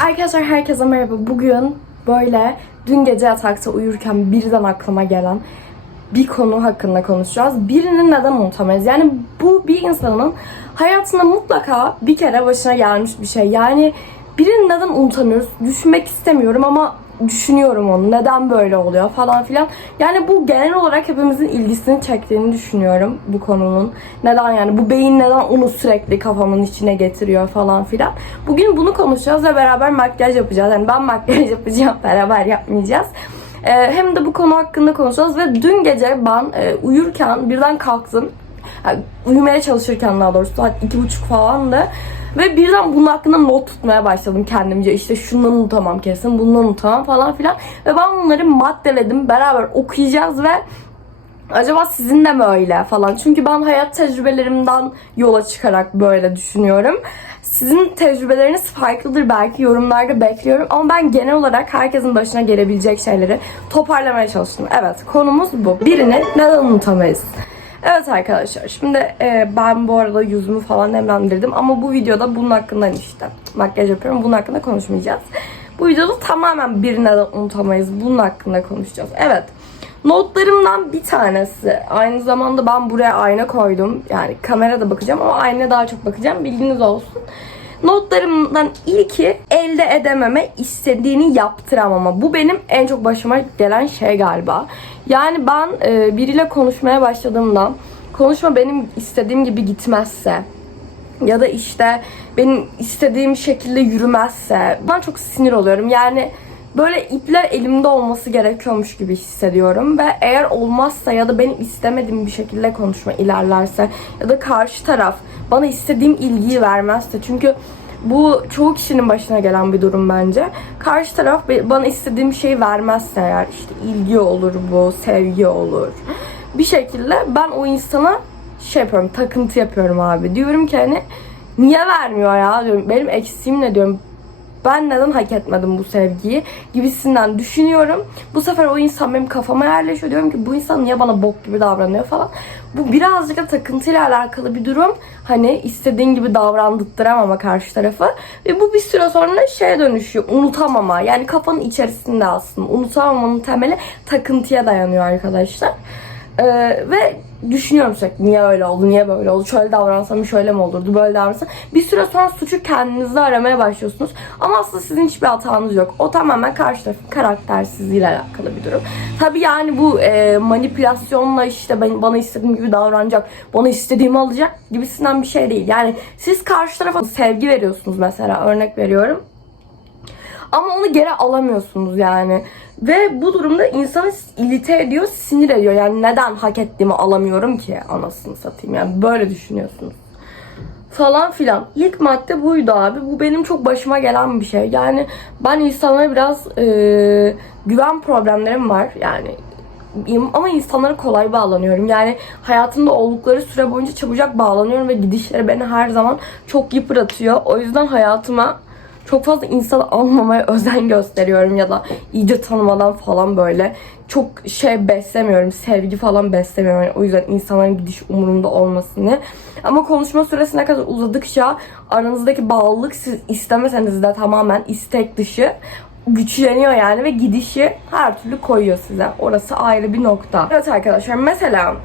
Arkadaşlar herkese merhaba. Bugün böyle dün gece yatakta uyurken birden aklıma gelen bir konu hakkında konuşacağız. Birini neden unutamayız? Yani bu bir insanın hayatında mutlaka bir kere başına gelmiş bir şey. Yani birini neden unutamıyoruz? Düşünmek istemiyorum ama düşünüyorum onu. Neden böyle oluyor falan filan. Yani bu genel olarak hepimizin ilgisini çektiğini düşünüyorum bu konunun. Neden yani bu beyin neden onu sürekli kafamın içine getiriyor falan filan. Bugün bunu konuşacağız ve beraber makyaj yapacağız. Yani ben makyaj yapacağım, beraber yapmayacağız. Ee, hem de bu konu hakkında konuşacağız ve dün gece ben e, uyurken birden kalktım. Yani uyumaya çalışırken daha doğrusu saat iki buçuk falandı. Ve birden bunun hakkında not tutmaya başladım kendimce. İşte şundan unutamam kesin, bundan unutamam falan filan. Ve ben bunları maddeledim. Beraber okuyacağız ve acaba sizin de mi öyle falan. Çünkü ben hayat tecrübelerimden yola çıkarak böyle düşünüyorum. Sizin tecrübeleriniz farklıdır belki yorumlarda bekliyorum ama ben genel olarak herkesin başına gelebilecek şeyleri toparlamaya çalıştım. Evet konumuz bu. Birini neden unutamayız? Evet arkadaşlar şimdi e, ben bu arada yüzümü falan nemlendirdim ama bu videoda bunun hakkında işte makyaj yapıyorum bunun hakkında konuşmayacağız. Bu videoda tamamen birini neden unutamayız bunun hakkında konuşacağız. Evet notlarımdan bir tanesi aynı zamanda ben buraya ayna koydum yani kamerada bakacağım ama aynaya daha çok bakacağım bilginiz olsun. Notlarımdan ilki elde edememe, istediğini yaptıramama. Bu benim en çok başıma gelen şey galiba. Yani ben e, biriyle konuşmaya başladığımda konuşma benim istediğim gibi gitmezse ya da işte benim istediğim şekilde yürümezse ben çok sinir oluyorum. Yani böyle ipler elimde olması gerekiyormuş gibi hissediyorum ve eğer olmazsa ya da benim istemediğim bir şekilde konuşma ilerlerse ya da karşı taraf bana istediğim ilgiyi vermezse çünkü bu çoğu kişinin başına gelen bir durum bence. Karşı taraf bana istediğim şeyi vermezse eğer işte ilgi olur bu, sevgi olur. Bir şekilde ben o insana şey yapıyorum, takıntı yapıyorum abi. Diyorum ki hani niye vermiyor ya diyorum. Benim eksiğim ne diyorum ben neden hak etmedim bu sevgiyi gibisinden düşünüyorum. Bu sefer o insan benim kafama yerleşiyor. Diyorum ki bu insan niye bana bok gibi davranıyor falan. Bu birazcık da takıntıyla alakalı bir durum. Hani istediğin gibi davrandırtıramama karşı tarafı. Ve bu bir süre sonra şeye dönüşüyor. Unutamama. Yani kafanın içerisinde aslında. Unutamamanın temeli takıntıya dayanıyor arkadaşlar. Ee, ve düşünüyorum sürekli niye öyle oldu, niye böyle oldu, şöyle davransam şöyle mi olurdu, böyle davransam. Bir süre sonra suçu kendinizde aramaya başlıyorsunuz. Ama aslında sizin hiçbir hatanız yok. O tamamen karşı tarafın karaktersizliğiyle alakalı bir durum. Tabii yani bu e, manipülasyonla işte ben, bana istediğim gibi davranacak, bana istediğimi alacak gibisinden bir şey değil. Yani siz karşı tarafa sevgi veriyorsunuz mesela örnek veriyorum. Ama onu geri alamıyorsunuz yani. Ve bu durumda insanı ilite ediyor, sinir ediyor. Yani neden hak ettiğimi alamıyorum ki anasını satayım. Yani böyle düşünüyorsunuz. Falan filan. İlk madde buydu abi. Bu benim çok başıma gelen bir şey. Yani ben insanlara biraz e, güven problemlerim var. Yani ama insanlara kolay bağlanıyorum. Yani hayatımda oldukları süre boyunca çabucak bağlanıyorum ve gidişleri beni her zaman çok yıpratıyor. O yüzden hayatıma çok fazla insan almamaya özen gösteriyorum ya da iyice tanımadan falan böyle çok şey beslemiyorum, sevgi falan beslemiyorum. Yani o yüzden insanların gidiş umurumda olmasını. Ama konuşma süresi ne kadar uzadıkça aranızdaki bağlılık siz istemeseniz de tamamen istek dışı güçleniyor yani ve gidişi her türlü koyuyor size. Orası ayrı bir nokta. Evet arkadaşlar mesela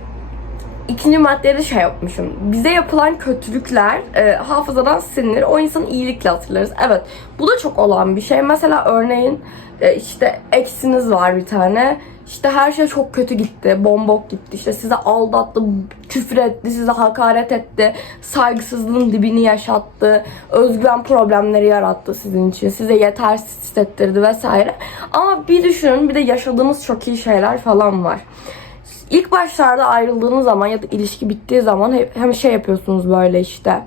İkinci maddede de şey yapmışım. Bize yapılan kötülükler e, hafızadan silinir. O insanı iyilikle hatırlarız. Evet. Bu da çok olan bir şey. Mesela örneğin e, işte eksiniz var bir tane. İşte her şey çok kötü gitti. Bombok gitti. İşte size aldattı, küfür etti, size hakaret etti. Saygısızlığın dibini yaşattı. Özgüven problemleri yarattı sizin için. Size yetersiz hissettirdi vesaire. Ama bir düşünün bir de yaşadığınız çok iyi şeyler falan var. İlk başlarda ayrıldığınız zaman ya da ilişki bittiği zaman hep hem şey yapıyorsunuz böyle işte.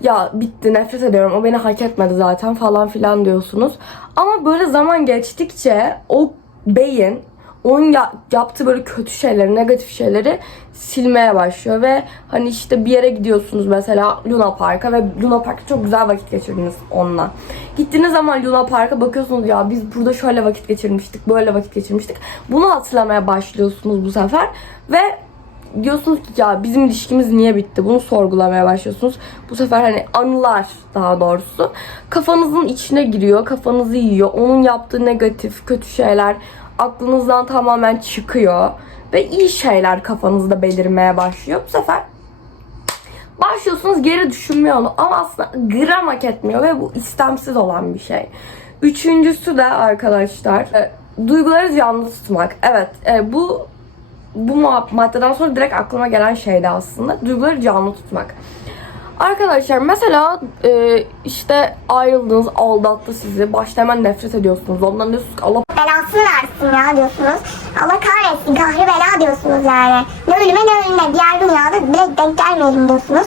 Ya bitti nefret ediyorum o beni hak etmedi zaten falan filan diyorsunuz. Ama böyle zaman geçtikçe o beyin onun ya- yaptığı böyle kötü şeyleri, negatif şeyleri silmeye başlıyor ve hani işte bir yere gidiyorsunuz mesela Luna Park'a ve Luna Park'ta çok güzel vakit geçirdiniz onunla. Gittiğiniz zaman Luna Park'a bakıyorsunuz ya biz burada şöyle vakit geçirmiştik, böyle vakit geçirmiştik. Bunu hatırlamaya başlıyorsunuz bu sefer ve diyorsunuz ki ya bizim ilişkimiz niye bitti? Bunu sorgulamaya başlıyorsunuz. Bu sefer hani anılar daha doğrusu kafanızın içine giriyor. Kafanızı yiyor. Onun yaptığı negatif, kötü şeyler aklınızdan tamamen çıkıyor. Ve iyi şeyler kafanızda belirmeye başlıyor. Bu sefer başlıyorsunuz geri düşünmüyor onu ama aslında gram hak etmiyor ve bu istemsiz olan bir şey. Üçüncüsü de arkadaşlar e, duyguları canlı tutmak. Evet e, bu bu maddeden sonra direkt aklıma gelen şeydi aslında. Duyguları canlı tutmak. Arkadaşlar mesela e, işte ayrıldınız, aldattı sizi. Başta hemen nefret ediyorsunuz. Ondan diyorsunuz ki Allah belasını versin ya diyorsunuz. Allah kahretsin kahri bela diyorsunuz yani. Ne ölüme ne ölüme diğer dünyada bile denk gelmeyelim diyorsunuz.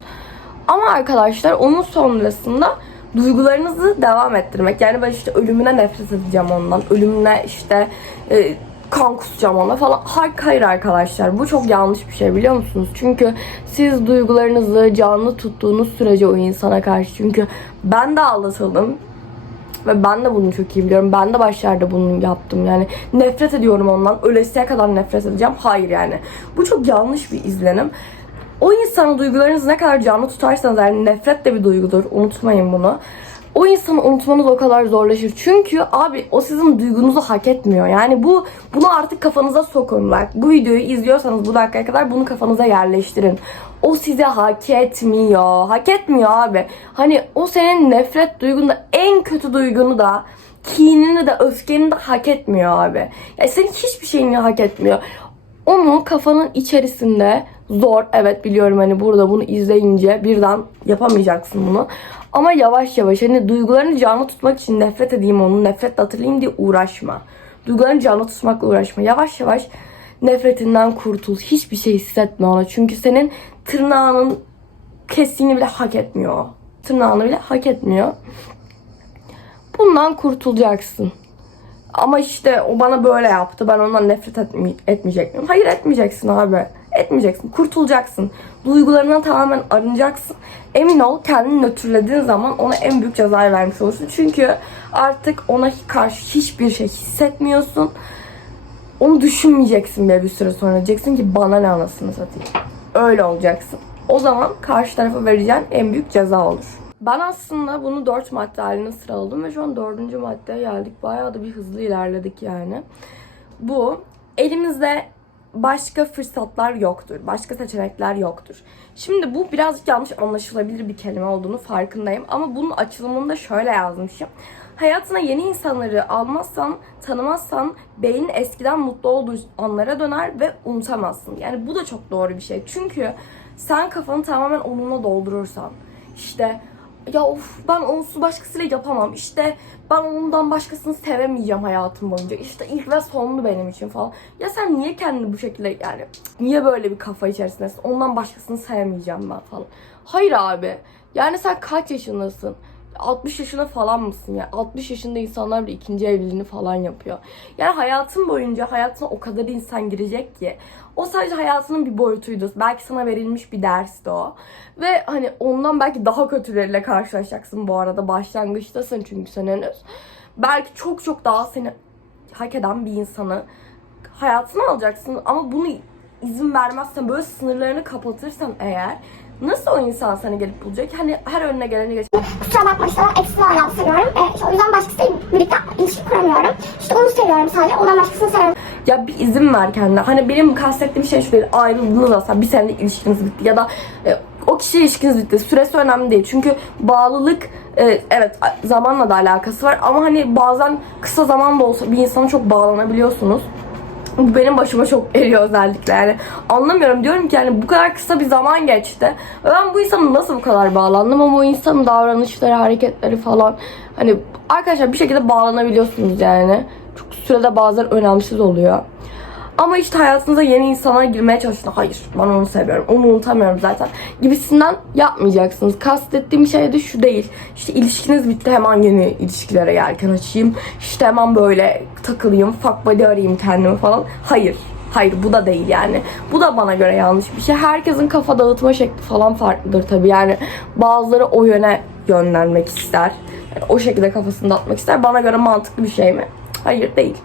Ama arkadaşlar onun sonrasında duygularınızı devam ettirmek. Yani ben işte ölümüne nefret edeceğim ondan. Ölümüne işte e, kan kusacağım ona falan. Hayır, hayır arkadaşlar bu çok yanlış bir şey biliyor musunuz? Çünkü siz duygularınızı canlı tuttuğunuz sürece o insana karşı. Çünkü ben de aldatıldım. Ve ben de bunu çok iyi biliyorum. Ben de başlarda bunu yaptım. Yani nefret ediyorum ondan. Ölesiye kadar nefret edeceğim. Hayır yani. Bu çok yanlış bir izlenim. O insanın duygularınızı ne kadar canlı tutarsanız yani nefret de bir duygudur. Unutmayın bunu. O insanı unutmanız o kadar zorlaşır. Çünkü abi o sizin duygunuzu hak etmiyor. Yani bu bunu artık kafanıza sokun. Bak bu videoyu izliyorsanız bu dakikaya kadar bunu kafanıza yerleştirin. O size hak etmiyor. Hak etmiyor abi. Hani o senin nefret duygunda en kötü duygunu da kinini de öfkeni de hak etmiyor abi. Yani senin hiçbir şeyini hak etmiyor. Onu kafanın içerisinde zor evet biliyorum hani burada bunu izleyince birden yapamayacaksın bunu. Ama yavaş yavaş hani duygularını canlı tutmak için nefret edeyim onu nefretle hatırlayayım diye uğraşma. Duygularını canlı tutmakla uğraşma. Yavaş yavaş nefretinden kurtul. Hiçbir şey hissetme ona. Çünkü senin tırnağının kestiğini bile hak etmiyor. Tırnağını bile hak etmiyor. Bundan kurtulacaksın. Ama işte o bana böyle yaptı. Ben ondan nefret etmeyecek miyim? Hayır etmeyeceksin abi. Etmeyeceksin. Kurtulacaksın. Duygularından tamamen arınacaksın. Emin ol kendini nötrlediğin zaman ona en büyük cezayı vermiş olursun. Çünkü artık ona karşı hiçbir şey hissetmiyorsun. Onu düşünmeyeceksin bile bir süre sonra. Diyeceksin ki bana ne anasını satayım. Öyle olacaksın. O zaman karşı tarafa vereceğin en büyük ceza olur. Ben aslında bunu dört madde haline sıraladım ve şu an dördüncü maddeye geldik. Bayağı da bir hızlı ilerledik yani. Bu elimizde başka fırsatlar yoktur. Başka seçenekler yoktur. Şimdi bu birazcık yanlış anlaşılabilir bir kelime olduğunu farkındayım. Ama bunun açılımında şöyle yazmışım. Hayatına yeni insanları almazsan, tanımazsan beynin eskiden mutlu olduğu anlara döner ve unutamazsın. Yani bu da çok doğru bir şey. Çünkü sen kafanı tamamen onunla doldurursan, işte ya of ben onsuz başkasıyla yapamam. İşte ben ondan başkasını sevemeyeceğim hayatım boyunca. İşte ilk ve sonlu benim için falan. Ya sen niye kendini bu şekilde yani niye böyle bir kafa içerisindesin? Ondan başkasını sevmeyeceğim ben falan. Hayır abi. Yani sen kaç yaşındasın? 60 yaşında falan mısın ya? 60 yaşında insanlar bile ikinci evliliğini falan yapıyor. Yani hayatın boyunca hayatına o kadar insan girecek ki. O sadece hayatının bir boyutuydu. Belki sana verilmiş bir dersti o. Ve hani ondan belki daha kötüleriyle karşılaşacaksın bu arada. Başlangıçtasın çünkü sen henüz. Belki çok çok daha seni hak eden bir insanı hayatına alacaksın. Ama bunu izin vermezsen, böyle sınırlarını kapatırsan eğer nasıl o insan seni gelip bulacak? Hani her önüne geleni geç. Kusura bakma işte ben ekstra hayatı seviyorum. E, işte o yüzden başkasıyla birlikte ilişki kuramıyorum. İşte onu seviyorum sadece. Ondan başkasını seviyorum. Ya bir izin ver kendine. Hani benim kastettiğim şey şu değil. Ayrıldınız aslında bir senelik ilişkiniz bitti. Ya da e, o kişiyle ilişkiniz bitti. Süresi önemli değil. Çünkü bağlılık e, evet zamanla da alakası var. Ama hani bazen kısa zaman da olsa bir insana çok bağlanabiliyorsunuz. Bu benim başıma çok eriyor özellikle yani. Anlamıyorum diyorum ki yani bu kadar kısa bir zaman geçti. Ben bu insanın nasıl bu kadar bağlandım ama o insanın davranışları, hareketleri falan. Hani arkadaşlar bir şekilde bağlanabiliyorsunuz yani. Çok sürede bazen önemsiz oluyor. Ama işte hayatınıza yeni insanlar girmeye çalışın. Hayır ben onu seviyorum. Onu unutamıyorum zaten. Gibisinden yapmayacaksınız. Kastettiğim şey de şu değil. İşte ilişkiniz bitti hemen yeni ilişkilere yelken açayım. İşte hemen böyle takılayım. Fuck body arayayım kendimi falan. Hayır. Hayır bu da değil yani. Bu da bana göre yanlış bir şey. Herkesin kafa dağıtma şekli falan farklıdır tabii. Yani bazıları o yöne yönlenmek ister. Yani o şekilde kafasını dağıtmak ister. Bana göre mantıklı bir şey mi? Hayır değil.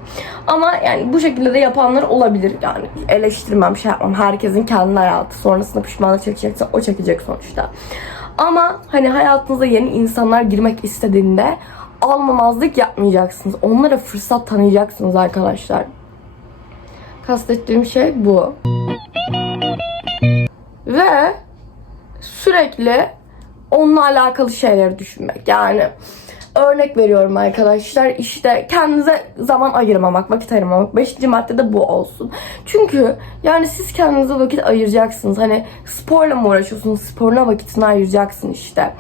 Ama yani bu şekilde de yapanlar olabilir. Yani eleştirmem, şey yapmam. Herkesin kendi hayatı. Sonrasında pişmanlık çekecekse o çekecek sonuçta. Ama hani hayatınıza yeni insanlar girmek istediğinde almamazlık yapmayacaksınız. Onlara fırsat tanıyacaksınız arkadaşlar. Kastettiğim şey bu. Ve sürekli onunla alakalı şeyleri düşünmek. Yani örnek veriyorum arkadaşlar işte kendinize zaman ayırmamak, vakit ayırmamak. Beşinci madde de bu olsun. Çünkü yani siz kendinize vakit ayıracaksınız. Hani sporla mı uğraşıyorsunuz? Sporuna vakitini ayıracaksın işte.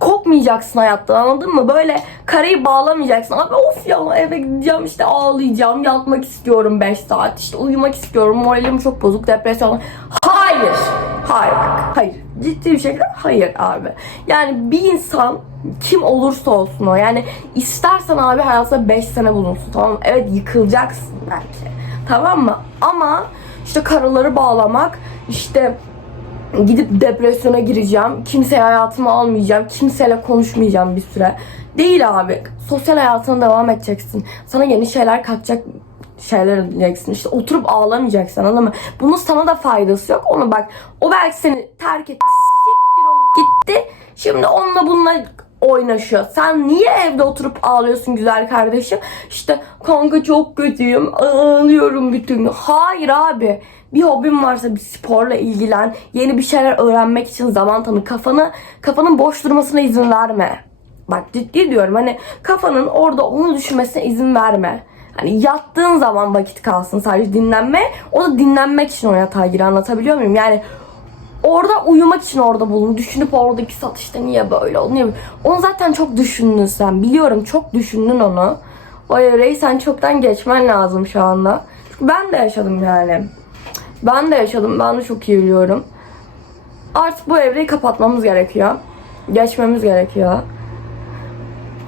Kopmayacaksın hayattan anladın mı? Böyle karayı bağlamayacaksın. Abi of ya eve gideceğim işte ağlayacağım. Yatmak istiyorum 5 saat. işte uyumak istiyorum. Moralim çok bozuk. Depresyon. Hayır. Hayır. Hayır. Ciddi bir şekilde hayır abi. Yani bir insan kim olursa olsun o. Yani istersen abi hayatında 5 sene bulunsun tamam? Evet yıkılacaksın belki. Tamam mı? Ama işte karaları bağlamak işte gidip depresyona gireceğim. Kimseye hayatımı almayacağım. Kimseyle konuşmayacağım bir süre. Değil abi. Sosyal hayatına devam edeceksin. Sana yeni şeyler katacak şeyler edeceksin. İşte oturup ağlamayacaksın anladın mı? Bunun sana da faydası yok. Onu bak o belki seni terk etti. Siktir olup gitti. Şimdi onunla bununla oynaşıyor. Sen niye evde oturup ağlıyorsun güzel kardeşim? İşte kanka çok kötüyüm. Ağlıyorum bütün gün. Hayır abi. Bir hobin varsa bir sporla ilgilen. Yeni bir şeyler öğrenmek için zaman tanı. Kafanı, kafanın boş durmasına izin verme. Bak ciddi diyorum hani kafanın orada onu düşünmesine izin verme. Hani yattığın zaman vakit kalsın sadece dinlenme. O da dinlenmek için o yatağa gir anlatabiliyor muyum? Yani orada uyumak için orada bulun. Düşünüp oradaki satışta niye böyle oldu? Niye? Onu zaten çok düşündün sen. Biliyorum çok düşündün onu. O evreyi sen çoktan geçmen lazım şu anda. Çünkü ben de yaşadım yani. Ben de yaşadım. Ben de çok iyi biliyorum. Artık bu evreyi kapatmamız gerekiyor. Geçmemiz gerekiyor.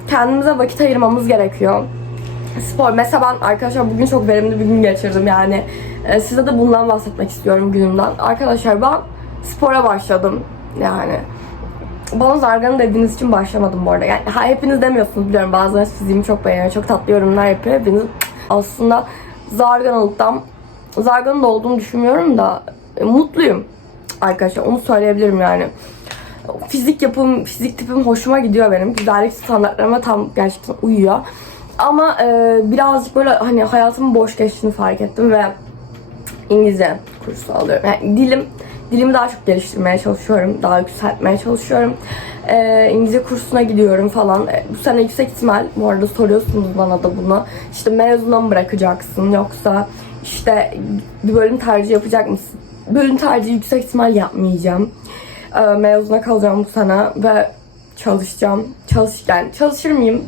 Kendimize vakit ayırmamız gerekiyor. Spor. Mesela ben arkadaşlar bugün çok verimli bir gün geçirdim yani. Ee, size de bundan bahsetmek istiyorum günümden. Arkadaşlar ben spora başladım yani. Bana zargana dediğiniz için başlamadım bu arada. Yani ha, hepiniz demiyorsunuz biliyorum. Bazılarınız fiziğimi çok beğeniyor. Çok tatlı yorumlar yapıyor. Hepiniz aslında zarganalıktan zarganın da olduğunu düşünmüyorum da e, mutluyum. Arkadaşlar onu söyleyebilirim yani. Fizik yapım, fizik tipim hoşuma gidiyor benim. Güzellik standartlarıma tam gerçekten uyuyor. Ama e, birazcık böyle hani hayatımın boş geçtiğini fark ettim ve İngilizce kursu alıyorum. Yani dilim dilimi daha çok geliştirmeye çalışıyorum. Daha yükseltmeye çalışıyorum. Ee, İngilizce kursuna gidiyorum falan. Ee, bu sene yüksek ihtimal bu arada soruyorsunuz bana da bunu. İşte mezuna mı bırakacaksın yoksa işte bir bölüm tercih yapacak mısın? Bölüm tercihi yüksek ihtimal yapmayacağım. Ee, mezuna kalacağım bu sene ve çalışacağım. Çalış yani çalışır mıyım?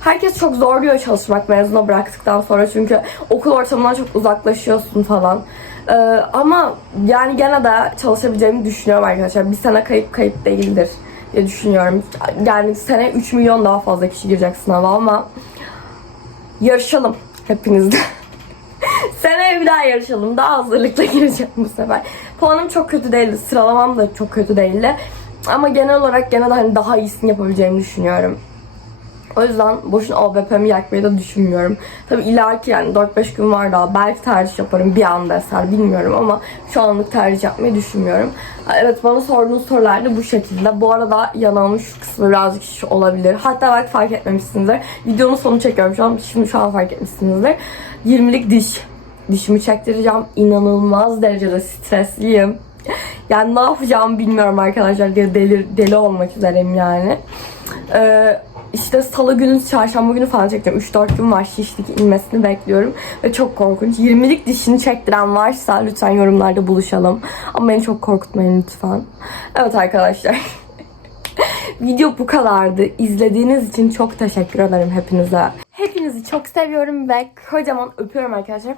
Herkes çok zorluyor çalışmak mezuna bıraktıktan sonra çünkü okul ortamından çok uzaklaşıyorsun falan. Ee, ama yani gene de çalışabileceğimi düşünüyorum arkadaşlar. Bir sene kayıp kayıp değildir diye düşünüyorum. Yani sene 3 milyon daha fazla kişi girecek sınava ama yarışalım hepinizde. Seneye bir daha yarışalım. Daha hazırlıkla gireceğim bu sefer. Puanım çok kötü değildi. Sıralamam da çok kötü değildi. Ama genel olarak gene de hani daha iyisini yapabileceğimi düşünüyorum. O yüzden boşuna OBP'mi yakmayı da düşünmüyorum. Tabi ileriki yani 4-5 gün var daha. Belki tercih yaparım bir anda eser bilmiyorum ama şu anlık tercih yapmayı düşünmüyorum. Evet bana sorduğunuz sorular da bu şekilde. Bu arada yanılmış kısmı birazcık şiş olabilir. Hatta belki fark etmemişsinizdir. Videonun sonu çekiyorum şu an. Şimdi şu an fark etmişsinizdir. 20'lik diş. Dişimi çektireceğim. İnanılmaz derecede stresliyim. Yani ne yapacağımı bilmiyorum arkadaşlar deli, deli olmak üzereyim yani. Ee, işte salı günü, çarşamba günü falan çekeceğim. 3-4 gün var şişlik inmesini bekliyorum. Ve çok korkunç. 20'lik dişini çektiren varsa lütfen yorumlarda buluşalım. Ama beni çok korkutmayın lütfen. Evet arkadaşlar. Video bu kadardı. İzlediğiniz için çok teşekkür ederim hepinize. Hepinizi çok seviyorum ve kocaman öpüyorum arkadaşlar.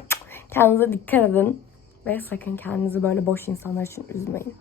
Kendinize dikkat edin. Ve sakın kendinizi böyle boş insanlar için üzmeyin.